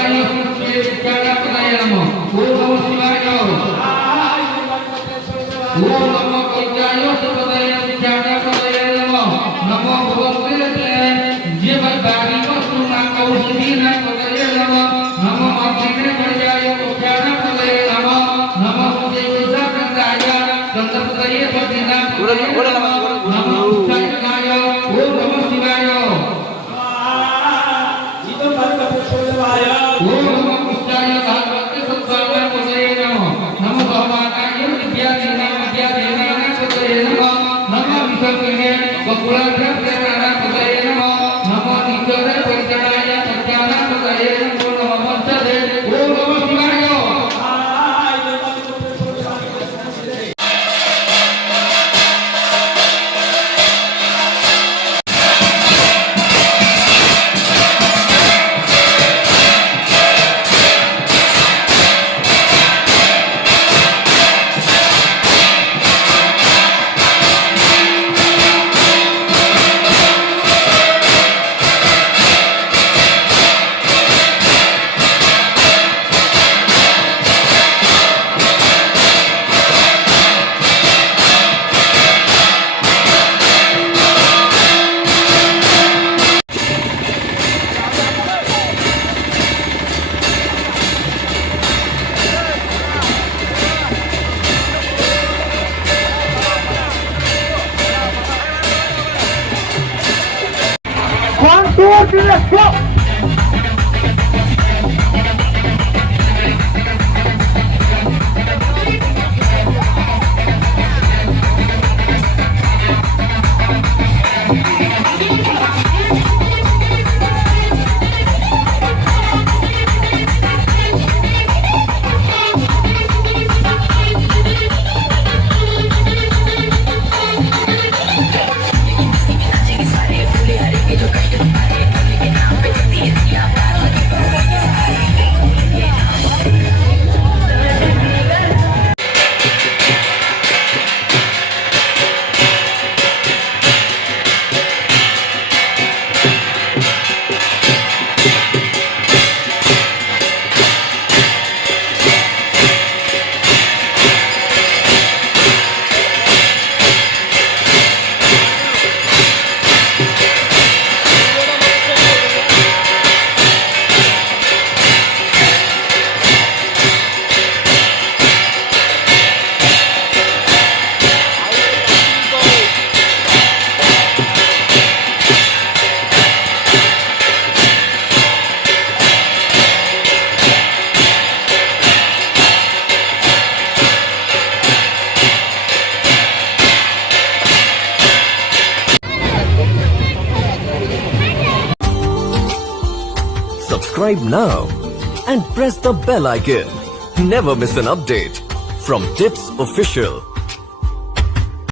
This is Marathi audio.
वरदाय विद्यापदाय नमः ओम नमः शिवाय ओम नमो कल्याय सुपदाय विद्यापदाय नमः नमो भगवते ये वरदाय वस्तुना कौशलीना पदाय नमः नमो मातृने पर्याय विद्यापदाय नमः नमो देवसा कंदाय गंधपदाय पदिना नमो शिवाय ओम नमः शिवाय ओम नमो कृष्णाय भागवते सत्संगाय पदाय नमः नमो भगवानाय विद्यादेवाय पदाय नमः नमो विष्णुवे बकुलाग्र प्रेरणाय पदाय नमः नमो नित्योदय परिजनाय प्रज्ञानाय पदाय नमो नमः वत्सदे ओम नमः शिवाय Subscribe now and press the bell icon. Never miss an update from Tips Official.